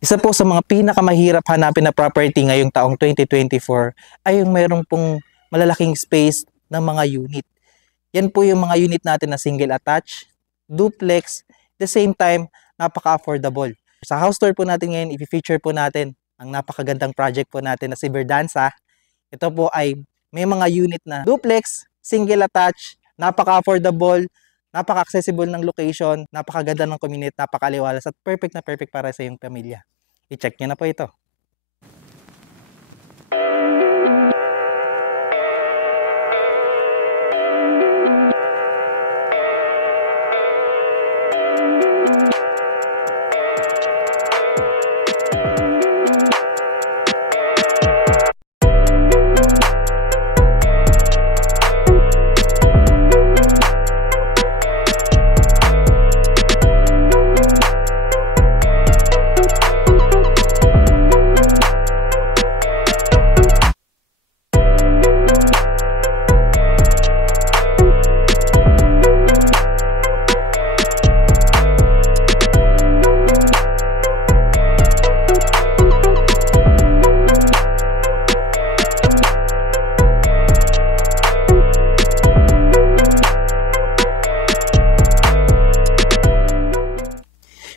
Isa po sa mga pinakamahirap hanapin na property ngayong taong 2024 ay yung mayroong pong malalaking space ng mga unit. Yan po yung mga unit natin na single attached, duplex, the same time, napaka-affordable. Sa house tour po natin ngayon, i-feature po natin ang napakagandang project po natin na si Verdanza. Ito po ay may mga unit na duplex, single attached, napaka-affordable, napaka-accessible ng location, napakaganda ng community, napakaliwalas at perfect na perfect para sa iyong pamilya. I-check nyo na po ito.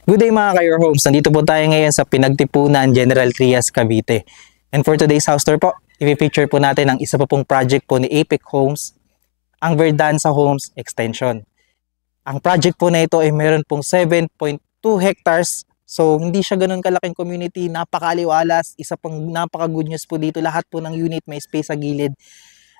Good day mga Kayor Homes. Nandito po tayo ngayon sa Pinagtipunan, General Trias, Cavite. And for today's house tour po, i-feature po natin ang isa pa pong project po ni Apex Homes, ang Verdanza Homes Extension. Ang project po na ito ay meron pong 7.2 hectares. So hindi siya ganun kalaking community, napakaliwalas. Isa pang napaka-good news po dito, lahat po ng unit may space sa gilid.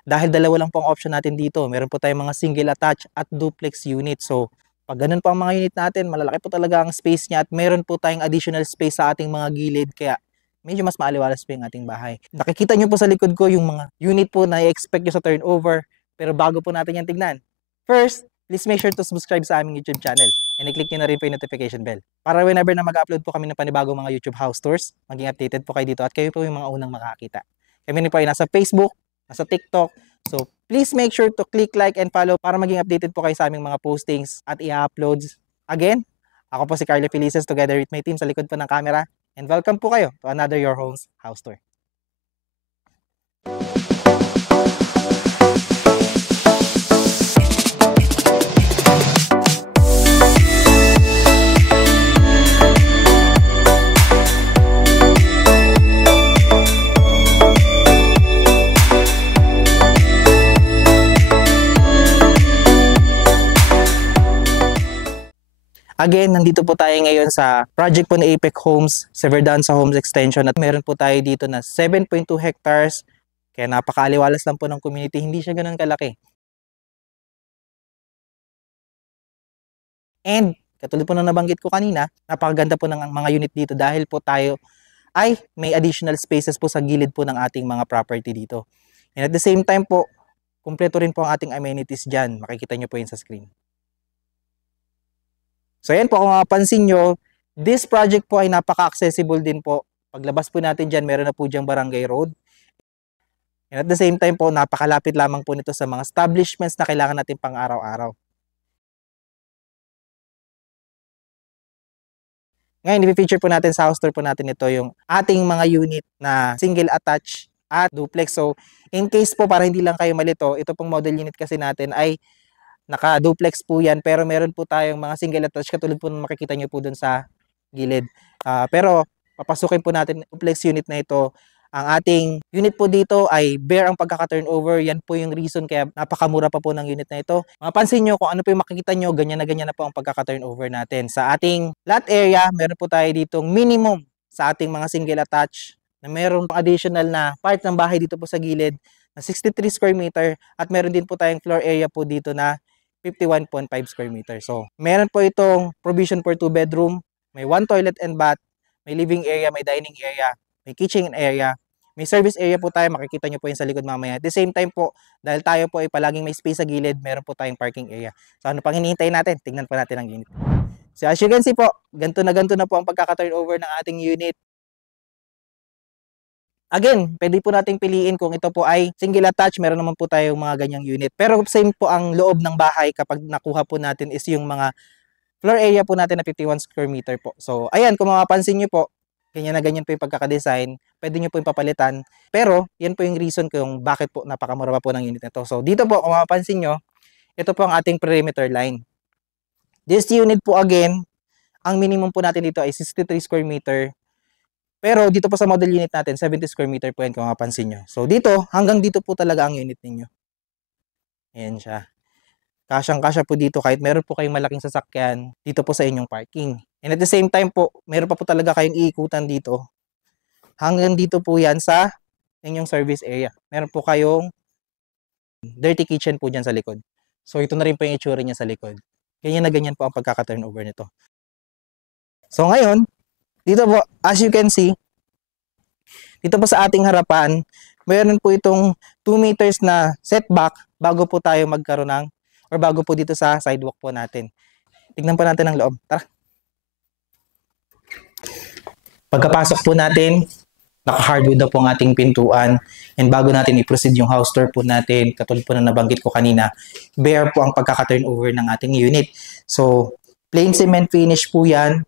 Dahil dalawa lang po ang option natin dito. Meron po tayong mga single attached at duplex unit. So pag ganun po ang mga unit natin, malalaki po talaga ang space niya at meron po tayong additional space sa ating mga gilid. Kaya medyo mas maaliwalas po yung ating bahay. Nakikita nyo po sa likod ko yung mga unit po na i-expect nyo sa turnover. Pero bago po natin yan tignan, first, please make sure to subscribe sa aming YouTube channel and i-click nyo na rin po yung notification bell. Para whenever na mag-upload po kami ng panibagong mga YouTube house tours, maging updated po kayo dito at kayo po yung mga unang makakita. Kami rin po ay nasa Facebook, nasa TikTok. So please make sure to click like and follow para maging updated po kayo sa aming mga postings at i-uploads. Again, ako po si Carlo Felices together with my team sa likod po ng camera. And welcome po kayo to another Your Homes house tour. Again, nandito po tayo ngayon sa project po ni Apex Homes, sa Verdanza Homes Extension at meron po tayo dito na 7.2 hectares. Kaya napakaaliwalas lang po ng community, hindi siya ganun kalaki. And katulad po na nabanggit ko kanina, napakaganda po ng mga unit dito dahil po tayo ay may additional spaces po sa gilid po ng ating mga property dito. And at the same time po, kumpleto rin po ang ating amenities dyan. Makikita nyo po yun sa screen. So ayan po, kung mapapansin nyo, this project po ay napaka-accessible din po. Paglabas po natin dyan, meron na po dyan Barangay Road. And at the same time po, napakalapit lamang po nito sa mga establishments na kailangan natin pang araw-araw. Ngayon, i-feature po natin sa house tour po natin ito yung ating mga unit na single attached at duplex. So in case po para hindi lang kayo malito, ito pong model unit kasi natin ay naka-duplex po yan, pero meron po tayong mga single attached katulad po ng makikita nyo po dun sa gilid. Pero papasukin po natin duplex unit na ito. Ang ating unit po dito ay bare ang pagkaka-turnover. Yan po yung reason kaya napakamura pa po ng unit na ito. Mapansin nyo kung ano po yung makikita nyo, ganyan na po ang pagkaka-turnover natin. Sa ating lot area, meron po tayo ditong minimum sa ating mga single attached na meron additional na part ng bahay dito po sa gilid na 63 square meter at meron din po tayong floor area po dito na 51.5 square meter. So, meron po itong provision for 2 bedroom, may 1 toilet and bath, may living area, may dining area, may kitchen area, may service area po tayo, makikita nyo po yun sa likod mamaya. At the same time po, dahil tayo po ay palaging may space sa gilid, meron po tayong parking area. So, ano pang hinihintay natin? Tingnan po natin ang unit. So, as you can see po, ganito na po ang pagkaka-turnover ng ating unit. Again, pwede po nating piliin kung ito po ay single attached, meron naman po tayong mga ganyang unit. Pero same po ang loob ng bahay kapag nakuha po natin is yung mga floor area po natin na 51 square meter po. So, ayan, kung mapapansin nyo po, ganyan na ganyan po yung pagkakadesign, pwede nyo po yung papalitan. Pero, yan po yung reason kung bakit po napakamura pa po ng unit nito. So, dito po, kung mapapansin nyo, ito po ang ating perimeter line. This unit po again, ang minimum po natin dito ay 63 square meter. Pero dito po sa model unit natin, 70 square meter po yan kung mapapansin nyo. So, dito, hanggang dito po talaga ang unit ninyo. Ayan siya. Kasyang-kasya po dito kahit meron po kayong malaking sasakyan dito po sa inyong parking. And at the same time po, meron pa po talaga kayong iikutan dito. Hanggang dito po yan sa inyong service area. Meron po kayong dirty kitchen po dyan sa likod. So ito na rin po yung itsura niya sa likod. Ganyan na ganyan po ang pagkaka-turnover nito. So ngayon, dito po, as you can see, dito po sa ating harapan, meron po itong 2 meters na setback bago po tayo magkaroon ng or bago po dito sa sidewalk po natin. Tignan po natin ang loob. Tara. Pagkapasok po natin, naka-hardwood na po ang ating pintuan. And bago natin i-proceed yung house tour po natin, katulad po na nabanggit ko kanina, bare po ang pagkaka-turnover ng ating unit. So, plain cement finish po yan.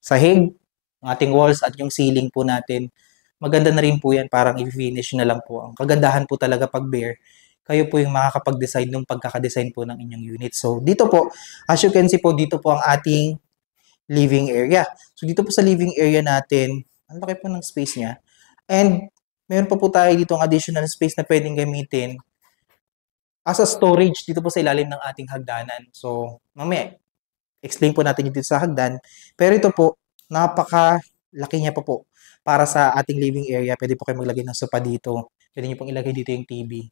Sahig, ang ating walls at yung ceiling po natin. Maganda na rin po yan, parang i-finish na lang po. Ang kagandahan po talaga pag bare, kayo po yung makakapag-decide ng pagkaka-design po ng inyong unit. So, dito po, as you can see po, dito po ang ating living area. So, dito po sa living area natin, ang laki po ng space niya. And, meron pa po tayo dito ang additional space na pwedeng gamitin as a storage dito po sa ilalim ng ating hagdanan. So, mamaya, explain po natin dito sa hagdan. Pero ito po, napakalaki niya pa po para sa ating living area. Pwede po kayo maglagay ng sofa dito. Pwede niyo pong ilagay dito yung TV.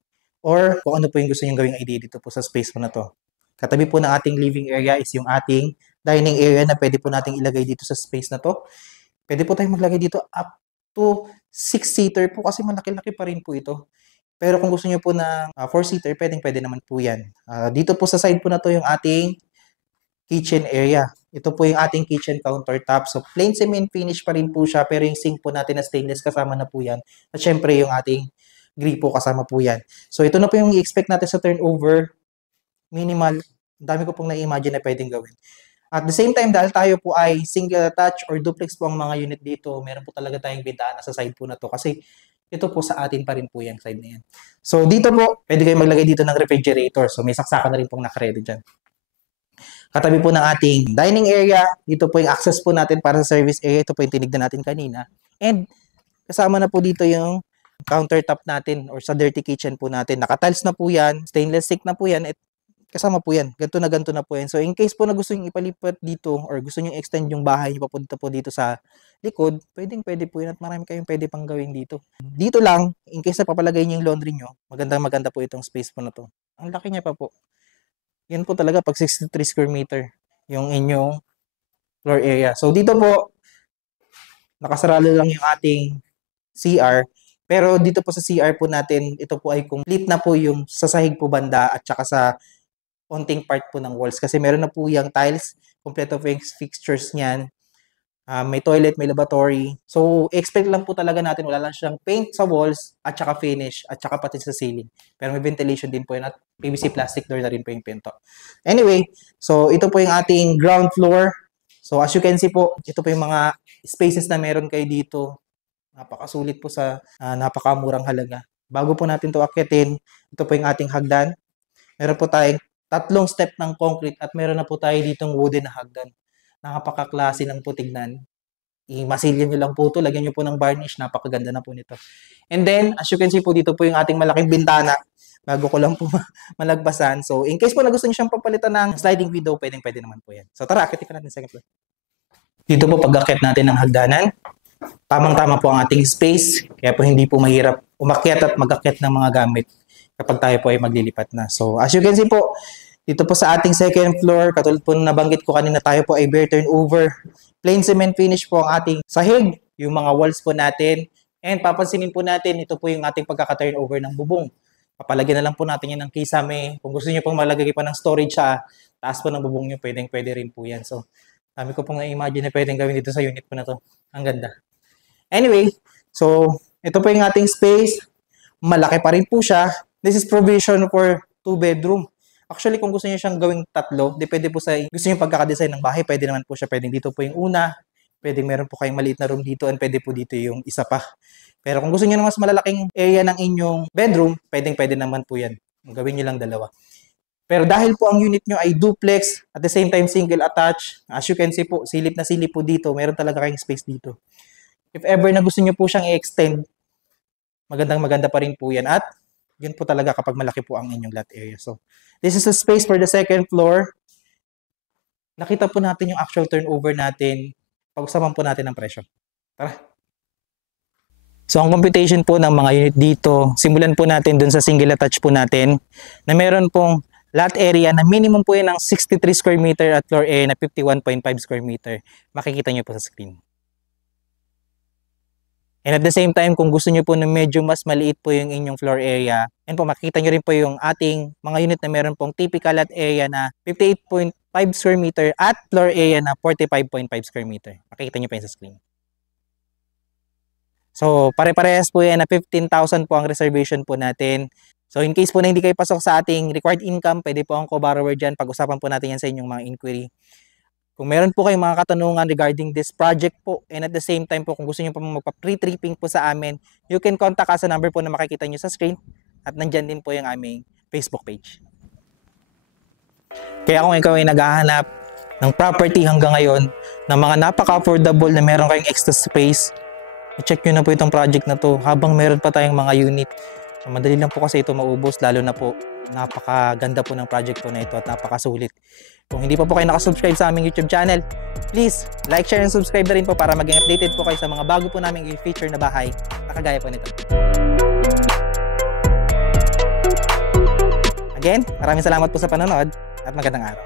Or kung ano po yung gusto niyong gawing idea dito po sa space po na to. Katabi po ng ating living area is yung ating dining area na pwede po nating ilagay dito sa space na to. Pwede po tayong maglagay dito up to 6-seater po kasi malaki-laki pa rin po ito. Pero kung gusto niyo po ng 4-seater, pwede naman po yan. Dito po sa side po na to yung ating kitchen area. Ito po yung ating kitchen countertop. So, plain cement finish pa rin po siya, pero yung sink po natin na stainless kasama na po yan. At syempre, yung ating gripo kasama po yan. So, ito na po yung i-expect natin sa turnover. Minimal. Ang dami ko pong na-imagine na pwedeng gawin. At the same time, dahil tayo po ay single attach or duplex po ang mga unit dito, meron po talaga tayong bintana sa side po na to. Kasi ito po sa atin pa rin po yung side na yan. So, dito po, pwede kayo maglagay dito ng refrigerator. So, may saksakan na rin pong nakaredy dyan. Katabi po ng ating dining area, dito po yung access po natin para sa service area. Ito po yung tinignan natin kanina. And kasama na po dito yung countertop natin or sa dirty kitchen po natin. Nakatiles na po yan, stainless sink na po yan, at kasama po yan. Ganto na po yan. So in case po na gusto nyo ipalipat dito or gusto nyo extend yung bahay nyo papunta po dito sa likod, pwede po yun at marami kayong pwede pang gawin dito. Dito lang, in case na papalagay nyo yung laundry nyo, maganda po itong space po na to. Ang laki niya pa po. Yan po talaga pag 63 square meter yung inyong floor area. So dito po, nakasarado lang yung ating CR. Pero dito po sa CR po natin, ito po ay complete na po yung sa sahig po banda at saka sa onting part po ng walls. Kasi meron na po yung tiles, kompleto po yung fixtures niyan. May toilet, may lavatory. So, expect lang po talaga natin, wala lang siyang paint sa walls at saka finish at saka pati sa ceiling. Pero may ventilation din po yun at PVC plastic door na rin po yung pinto. Anyway, so ito po yung ating ground floor. So, as you can see po, ito po yung mga spaces na meron kayo dito. Napakasulit po sa napakamurang halaga. Bago po natin ito akyatin, ito po yung ating hagdan. Meron po tayong 3 step ng concrete at meron na po tayo ditong wooden na hagdan. Napakaklase ng po tignan. I-masilyan nyo lang po ito. Lagyan nyo po ng varnish. Napakaganda na po nito. And then, as you can see po, dito po yung ating malaking bintana. Bago ko lang po malagpasan. So, in case po na gusto nyo siyang papalitan ng sliding window, pwede naman po yan. So, tara, akitin ka natin second floor. Dito po, pag-akit natin ng hagdanan, tamang-tama po ang ating space. Kaya po hindi po mahirap umakyat at mag-akit ng mga gamit kapag tayo po ay maglilipat na. So, as you can see po, dito po sa ating second floor, katulad po nabanggit ko kanina, tayo po ay bare turnover. Plain cement finish po ang ating sahig, yung mga walls po natin. And papansinin po natin, ito po yung ating pagkaka-turnover ng bubong. Papalagyan na lang po natin yan ng kisame. Kung gusto niyo pong malagay pa ng storage sa taas po ng bubong niyo, pwede rin po yan. So, dami ko pong na-imagine na pwedeng gawin dito sa unit po na to. Ang ganda. Anyway, so, ito po yung ating space. Malaki pa rin po siya. This is provision for 2 bedroom. Actually, kung gusto niyo siyang gawing 3, depende po sa gusto niyo pagkakadesign ng bahay, pwede naman po siya. Pwedeng dito po yung una, pwedeng meron po kayong maliit na room dito and pwede po dito yung isa pa. Pero kung gusto niyo ng mas malalaking area ng inyong bedroom, pwede naman po yan. Gawin niyo lang dalawa. Pero dahil po ang unit nyo ay duplex, at the same time single attached, as you can see po, silip na silip po dito, meron talaga kayong space dito. If ever na gusto nyo po siyang i-extend, maganda pa rin po yan. At yun po talaga kapag malaki po ang inyong lot area. So, this is the space for the second floor. Nakita po natin yung actual turnover natin. Pag-usapan po natin ang presyo. Tara! So, ang computation po ng mga unit dito, simulan po natin dun sa single attached po natin na meron pong lot area na minimum po yan ng 63 square meter at floor area na 51.5 square meter. Makikita nyo po sa screen. And at the same time, kung gusto nyo po na medyo mas maliit po yung inyong floor area, and po makikita nyo rin po yung ating mga unit na meron pong typical lot area na 58.5 square meter at floor area na 45.5 square meter. Makikita nyo pa yun sa screen. So, pare-parehas po yan na 15,000 po ang reservation po natin. So, in case po na hindi kayo pasok sa ating required income, pwede po akong co-borrower dyan. Pag-usapan po natin yan sa inyong mga inquiry. Kung meron po kayong mga katanungan regarding this project po, and at the same time po, kung gusto nyo po magpa-pre-tripping po sa amin, you can contact us sa number po na makikita nyo sa screen, at nandyan din po yung aming Facebook page. Kaya kung ikaw ay naghahanap ng property hanggang ngayon, na mga napaka-affordable na meron kayong extra space, i-check nyo na po itong project na to habang meron pa tayong mga unit. Madali lang po kasi ito maubos, lalo na po napakaganda po ng project po na ito at napakasulit. Kung hindi pa po kayo nakasubscribe sa aming YouTube channel, please like, share, and subscribe na rin po para maging updated po kayo sa mga bago po naming i-feature na bahay na kagaya po nito. Again, maraming salamat po sa panonood at magandang araw.